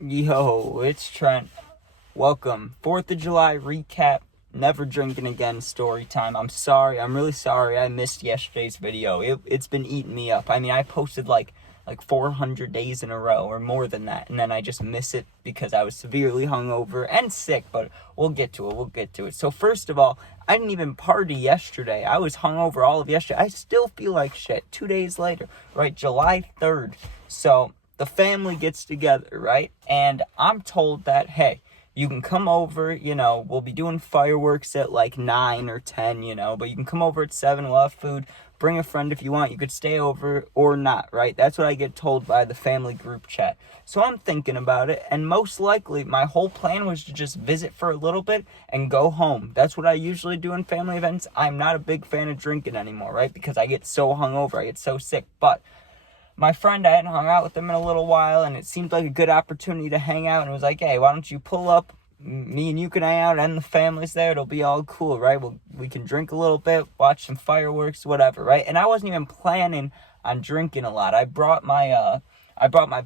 Yo, it's Trent. Welcome. 4th of July recap. Never drinking again story time. I'm sorry. I'm really sorry I missed yesterday's video. It's been eating me up. I mean, I posted like 400 days in a row or more than that. And then I just miss it because I was severely hungover and sick. But we'll get to it. So first of all, I didn't even party yesterday. I was hungover all of yesterday. I still feel like shit 2 days later, right? July 3rd. So the family gets together, right? And I'm told that, hey, you can come over, we'll be doing fireworks at like 9 or 10, but you can come over at 7, we'll have food, bring a friend if you want, you could stay over or not, right? That's what I get told by the family group chat. So I'm thinking about it, and most likely my whole plan was to just visit for a little bit and go home. That's what I usually do in family events. I'm not a big fan of drinking anymore, right? Because I get so hungover, I get so sick, but my friend, I hadn't hung out with him in a little while, and it seemed like a good opportunity to hang out, and it was like, hey, why don't you pull up, me and you can hang out, and the family's there, it'll be all cool, right? We can drink a little bit, watch some fireworks, whatever, right? And I wasn't even planning on drinking a lot. I brought my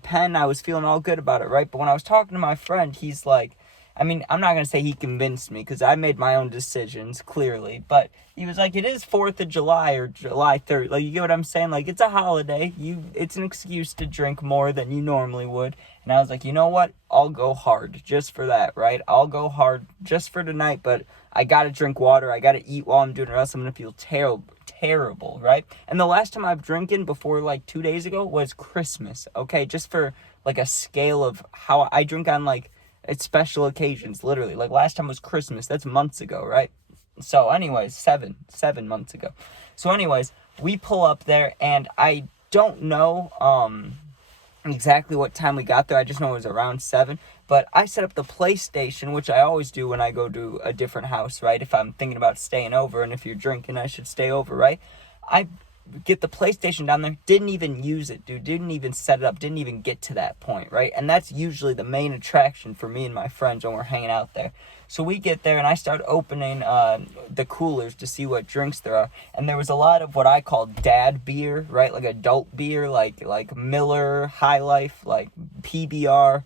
pen, I was feeling all good about it, right? But when I was talking to my friend, he's like, I mean, I'm not going to say he convinced me because I made my own decisions, clearly. But he was like, it is 4th of July or July 3rd. Like, you get what I'm saying? Like, it's a holiday. It's an excuse to drink more than you normally would. And I was like, you know what? I'll go hard just for that, right? I'll go hard just for tonight. But I got to drink water. I got to eat while I'm doing it, or else I'm going to feel terrible, right? And the last time I've drinking before like 2 days ago was Christmas, okay? Just for like a scale of how I drink on like, it's special occasions, literally. Like, last time was Christmas. That's months ago, right? So, anyways, seven months ago. So, anyways, we pull up there, and I don't know exactly what time we got there. I just know it was around 7. But I set up the PlayStation, which I always do when I go to a different house, right? If I'm thinking about staying over, and if you're drinking, I should stay over, right? I get the PlayStation down there, didn't even use it, dude, didn't even set it up, didn't even get to that point, right? And that's usually the main attraction for me and my friends when we're hanging out there. So we get there, and I start opening the coolers to see what drinks there are, and there was a lot of what I call dad beer, right? Like adult beer, like Miller, High Life, like PBR,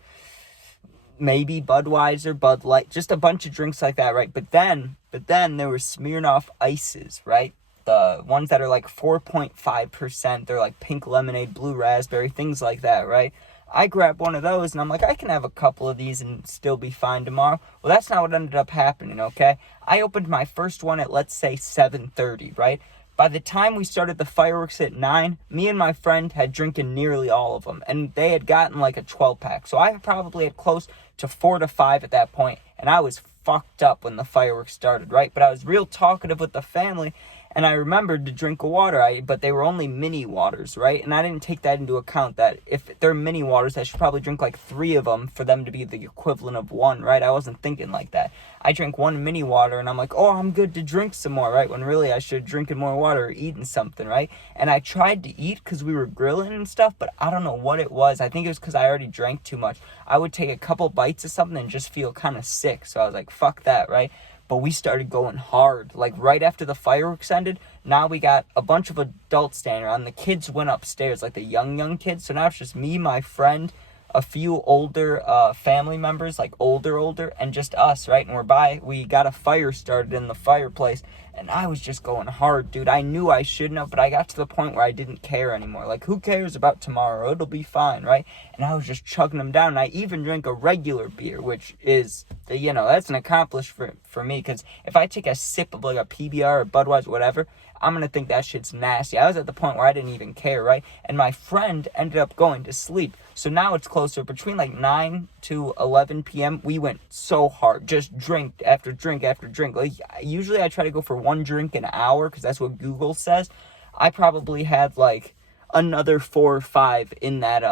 maybe Budweiser, Bud Light, just a bunch of drinks like that, right? But then there were Smirnoff Ices, right? The ones that are like 4.5%, they're like pink lemonade, blue raspberry, things like that, right? I grabbed one of those, and I'm like, I can have a couple of these and still be fine tomorrow. Well, that's not what ended up happening, okay? I opened my first one at, let's say, 7:30, right? By the time we started the fireworks at 9, me and my friend had drinking nearly all of them, and they had gotten like a 12-pack. So I probably had close to 4 to 5 at that point, and I was fucked up when the fireworks started, right? But I was real talkative with the family, and I remembered to drink water, but they were only mini waters, right? And I didn't take that into account, that if they're mini waters, I should probably drink like 3 of them for them to be the equivalent of 1, right? I wasn't thinking like that. I drank 1 mini water, and I'm like, oh, I'm good to drink some more, right? When really I should have drinking more water or eating something, right? And I tried to eat because we were grilling and stuff, but I don't know what it was. I think it was because I already drank too much. I would take a couple bites of something and just feel kind of sick, so I was like, fuck that, right? But we started going hard. Like, right after the fireworks ended, now we got a bunch of adults standing around. The kids went upstairs, like the young kids. So now it's just me, my friend, a few older family members, like older, and just us, right? And we got a fire started in the fireplace, and I was just going hard, dude. I knew I shouldn't have, but I got to the point where I didn't care anymore. Like, who cares about tomorrow? It'll be fine, right? And I was just chugging them down, and I even drank a regular beer, which is, that's an accomplishment for me, because if I take a sip of like a PBR or Budweiser, whatever, I'm going to think that shit's nasty. I was at the point where I didn't even care, right? And my friend ended up going to sleep. So now it's closer. Between like 9 to 11 p.m., we went so hard. Just drink after drink after drink. Like, usually I try to go for 1 drink an hour because that's what Google says. I probably had like another 4 or 5 in that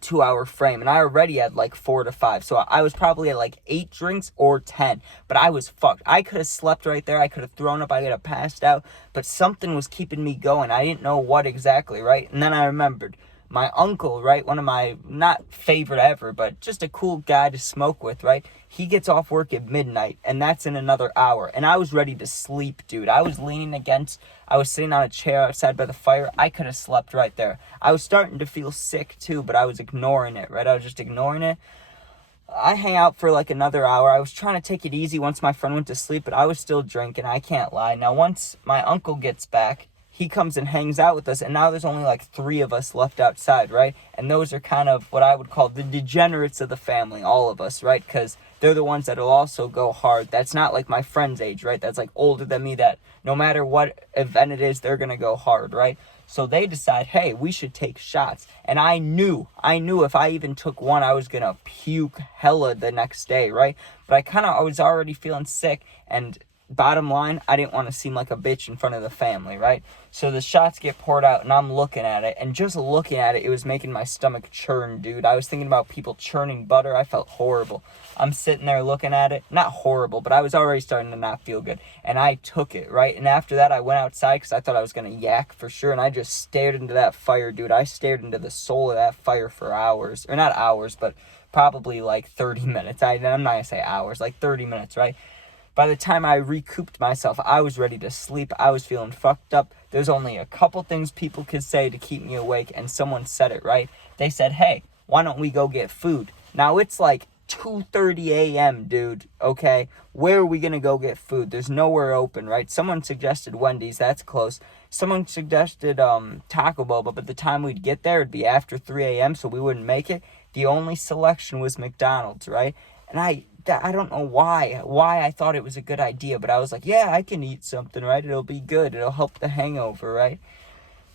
2-hour frame, and I already had like 4 to 5, so I was probably at like 8 drinks or 10, but I was fucked. I could have slept right there, I could have thrown up, I could have passed out, but something was keeping me going. I didn't know what exactly, right? And then I remembered my uncle, right, one of my, not favorite ever, but just a cool guy to smoke with, right, he gets off work at midnight, and that's in another hour, and I was ready to sleep, dude. I was sitting on a chair outside by the fire. I could have slept right there. I was starting to feel sick, too, but I was ignoring it, right, I was just ignoring it. I hang out for like another hour. I was trying to take it easy once my friend went to sleep, but I was still drinking. I can't lie. Now, once my uncle gets back, he comes and hangs out with us, and now there's only like 3 of us left outside, right? And those are kind of what I would call the degenerates of the family, all of us, right? Because they're the ones that'll also go hard. That's not like my friend's age, right? That's like older than me, that no matter what event it is, they're going to go hard, right? So they decide, hey, we should take shots. And I knew if I even took one, I was going to puke hella the next day, right? But I was already feeling sick, and bottom line, I didn't want to seem like a bitch in front of the family, right? So the shots get poured out, and I'm looking at it, and just looking at it, it was making my stomach churn, dude. I was thinking about people churning butter. I felt horrible. I'm sitting there looking at it. Not horrible, but I was already starting to not feel good. And I took it, right? And after that, I went outside because I thought I was going to yak for sure. And I just stared into that fire, dude. I stared into the soul of that fire for hours. Or not hours, but probably like 30 minutes. I'm not going to say hours, like 30 minutes, right? By the time I recouped myself, I was ready to sleep. I was feeling fucked up. There's only a couple things people could say to keep me awake, and someone said it, right? They said, hey, why don't we go get food? Now, it's like 2:30 a.m., dude, okay? Where are we going to go get food? There's nowhere open, right? Someone suggested Wendy's. That's close. Someone suggested Taco Bell, but by the time we'd get there, it'd be after 3 a.m., so we wouldn't make it. The only selection was McDonald's, right? And I don't know why I thought it was a good idea, but I was like, yeah, I can eat something, right? It'll be good. It'll help the hangover, right?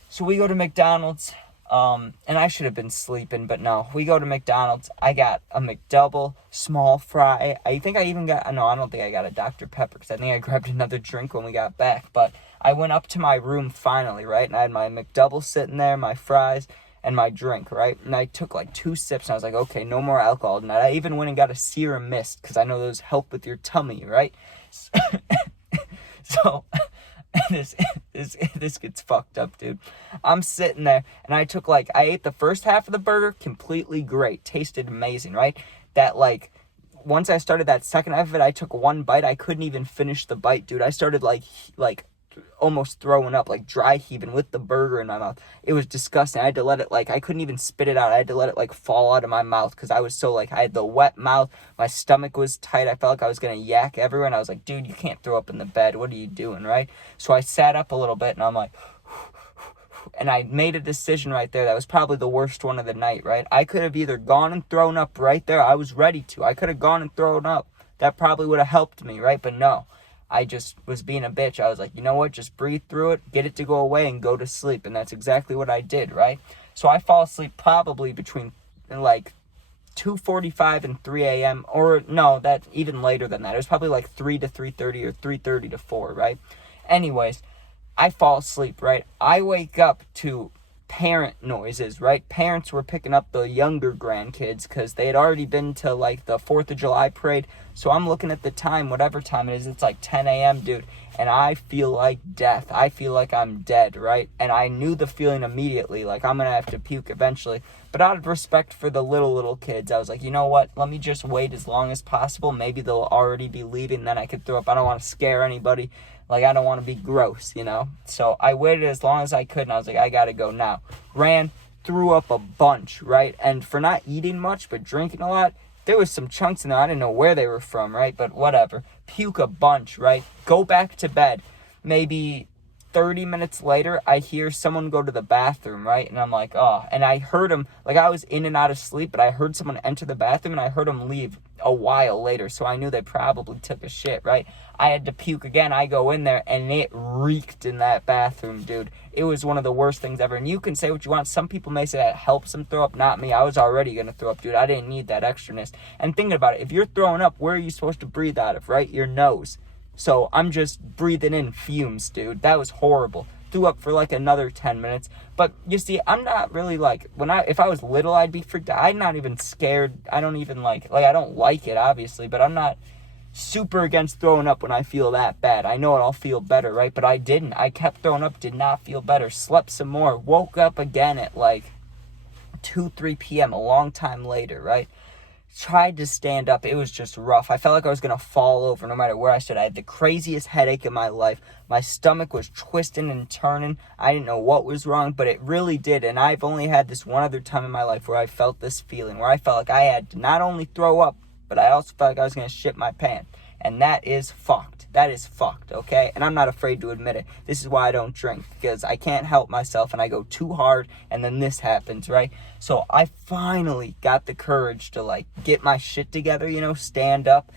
So we go to McDonald's, and I should have been sleeping, but no. We go to McDonald's. I got a McDouble, small fry. I think I even got, no, I don't think I got a Dr. Pepper, because I think I grabbed another drink when we got back. But I went up to my room finally, right? And I had my McDouble sitting there, my fries, and my drink, right? And I took like 2 sips, and I was like, okay, no more alcohol tonight. I even went and got a serum mist, because I know those help with your tummy, right? So this gets fucked up, dude. I'm sitting there, and I ate the first half of the burger, completely great, tasted amazing, right? That like, once I started that second half of it, I took 1 bite. I couldn't even finish the bite, dude. I started like almost throwing up, like dry heaving with the burger in my mouth. It was disgusting. I had to let it, I couldn't even spit it out. I had to let it fall out of my mouth, because I was so I had the wet mouth. My stomach was tight. I felt like I was going to yak everywhere, and I was like, dude, you can't throw up in the bed. What are you doing, right? So I sat up a little bit, and I'm like, and I made a decision right there that was probably the worst one of the night, right? I could have either gone and thrown up right there. I was ready to. I could have gone and thrown up. That probably would have helped me, right? But no. I just was being a bitch. I was like, you know what? Just breathe through it, get it to go away, and go to sleep. And that's exactly what I did, right? So I fall asleep probably between 2:45 and 3 a.m. Or no, that even later than that. It was probably 3 to 3:30 or 3:30 to 4, right? Anyways, I fall asleep, right? I wake up to parent noises, right? Parents were picking up the younger grandkids because they had already been to the 4th of July parade. So I'm looking at the time, whatever time it is, it's 10 a.m., dude, and I feel like death. I feel like I'm dead, right? And I knew the feeling immediately, I'm gonna have to puke eventually. But out of respect for the little kids, I was like, you know what? Let me just wait as long as possible. Maybe they'll already be leaving, then I could throw up. I don't want to scare anybody. I don't want to be gross, So I waited as long as I could, and I was like, I gotta go now. Ran, threw up a bunch, right? And for not eating much, but drinking a lot, there was some chunks in there. I didn't know where they were from, right? But whatever. Puke a bunch, right? Go back to bed. Maybe 30 minutes later, I hear someone go to the bathroom, right? And I'm like, oh. And I heard him, I was in and out of sleep, but I heard someone enter the bathroom, and I heard him leave a while later. So I knew they probably took a shit, right? I had to puke again. I go in there, and it reeked in that bathroom, dude. It was one of the worst things ever. And you can say what you want. Some people may say that helps them throw up. Not me. I was already going to throw up, dude. I didn't need that extraness. And thinking about it, if you're throwing up, where are you supposed to breathe out of, right? Your nose. So I'm just breathing in fumes, dude. That was horrible. Threw up for another 10 minutes. But you see, I'm not really if I was little, I'd be freaked out. I'm not even scared. I don't even I don't like it, obviously, but I'm not super against throwing up when I feel that bad. I know I'll feel better, right? But I didn't. I kept throwing up, did not feel better. Slept some more. Woke up again at 2, 3 p.m., a long time later, right? Tried to stand up. It was just rough. I felt like I was going to fall over no matter where I stood. I had the craziest headache in my life. My stomach was twisting and turning. I didn't know what was wrong, but it really did. And I've only had this one other time in my life where I felt this feeling, where I felt like I had to not only throw up, but I also felt like I was going to shit my pants. And that is fucked. That is fucked, okay? And I'm not afraid to admit it. This is why I don't drink, because I can't help myself and I go too hard and then this happens, right? So I finally got the courage to, like, get my shit together, you know, stand up,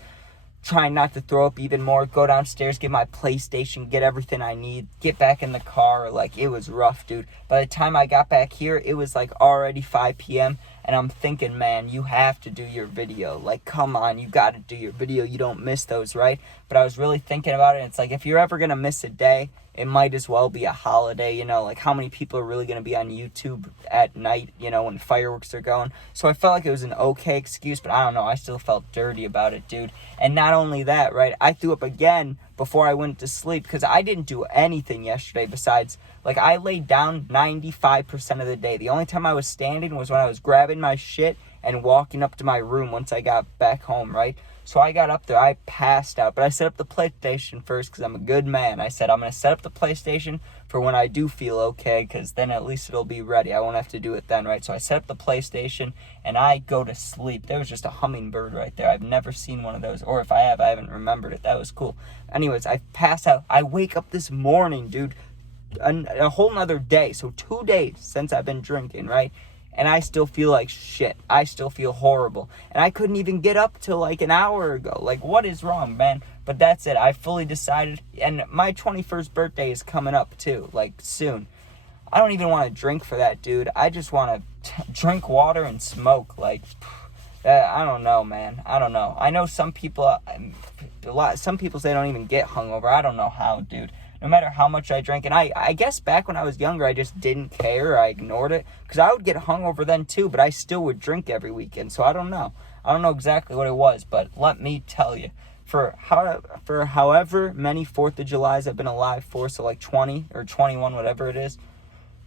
trying not to throw up even more, go downstairs, get my PlayStation, get everything I need, get back in the car. Like, it was rough, dude. By the time I got back here, it was, like, already 5 p.m., and I'm thinking, man, you have to do your video. Like, come on, you got to do your video. You don't miss those, right? But I was really thinking about it, and it's like, if you're ever going to miss a day, it might as well be a holiday, you know? Like, how many people are really going to be on YouTube at night, you know, when fireworks are going? So I felt like it was an okay excuse, but I don't know. I still felt dirty about it, dude. And not only that, right? I threw up again before I went to sleep because I didn't do anything yesterday besides, like, I laid down 95% of the day. The only time I was standing was when I was grabbing my shit and walking up to my room once I got back home, right? So I got up there, I passed out, but I set up the PlayStation first because I'm a good man. I said I'm going to set up the PlayStation for when I do feel okay, because then at least it'll be ready. I won't have to do it then, right? So I set up the PlayStation and I go to sleep. There was just a hummingbird right there. I've never seen one of those, or if I have, I haven't remembered it. That was cool. Anyways, I pass out. I wake up this morning, dude, a whole nother day. So 2 days since I've been drinking, right? And I still feel like shit. I still feel horrible. And I couldn't even get up till like an hour ago. Like, what is wrong, man? But that's it. I fully decided. And my 21st birthday is coming up too, like soon. I don't even want to drink for that, dude. I just want to drink water and smoke. Like, I don't know, man. I don't know. I know some people, some people say they don't even get hungover. I don't know how, dude. No matter how much I drank. And I guess back when I was younger, I just didn't care. I ignored it. Because I would get hungover then too, but I still would drink every weekend. So I don't know. I don't know exactly what it was, but let me tell you. For however many 4th of Julys I've been alive for, so like 20 or 21, whatever it is.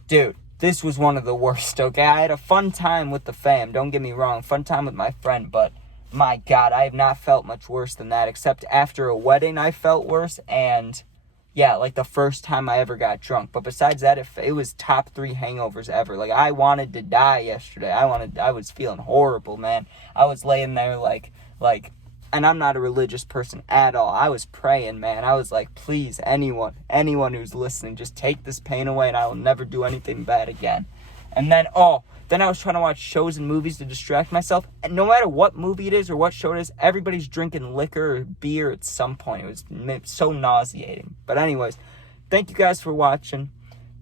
Dude, this was one of the worst, okay? I had a fun time with the fam. Don't get me wrong. Fun time with my friend, but my God, I have not felt much worse than that. Except after a wedding, I felt worse. And yeah, like the first time I ever got drunk. But besides that, it was top 3 hangovers ever. Like, I wanted to die yesterday. I was feeling horrible, man. I was laying there like, and I'm not a religious person at all. I was praying, man. I was like, please, anyone who's listening, just take this pain away and I will never do anything bad again. And then, then I was trying to watch shows and movies to distract myself. And no matter what movie it is or what show it is, everybody's drinking liquor or beer at some point. It was so nauseating. But anyways, thank you guys for watching.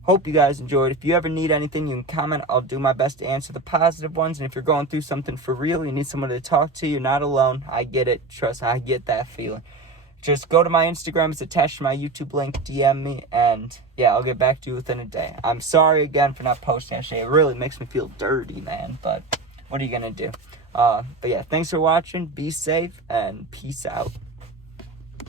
Hope you guys enjoyed. If you ever need anything, you can comment. I'll do my best to answer the positive ones. And if you're going through something for real, you need someone to talk to, you're not alone. I get it. Trust me, I get that feeling. Just go to my Instagram. It's attached to my YouTube link. DM me. And yeah, I'll get back to you within a day. I'm sorry again for not posting yesterday. It really makes me feel dirty, man. But what are you going to do? But yeah, thanks for watching. Be safe and peace out.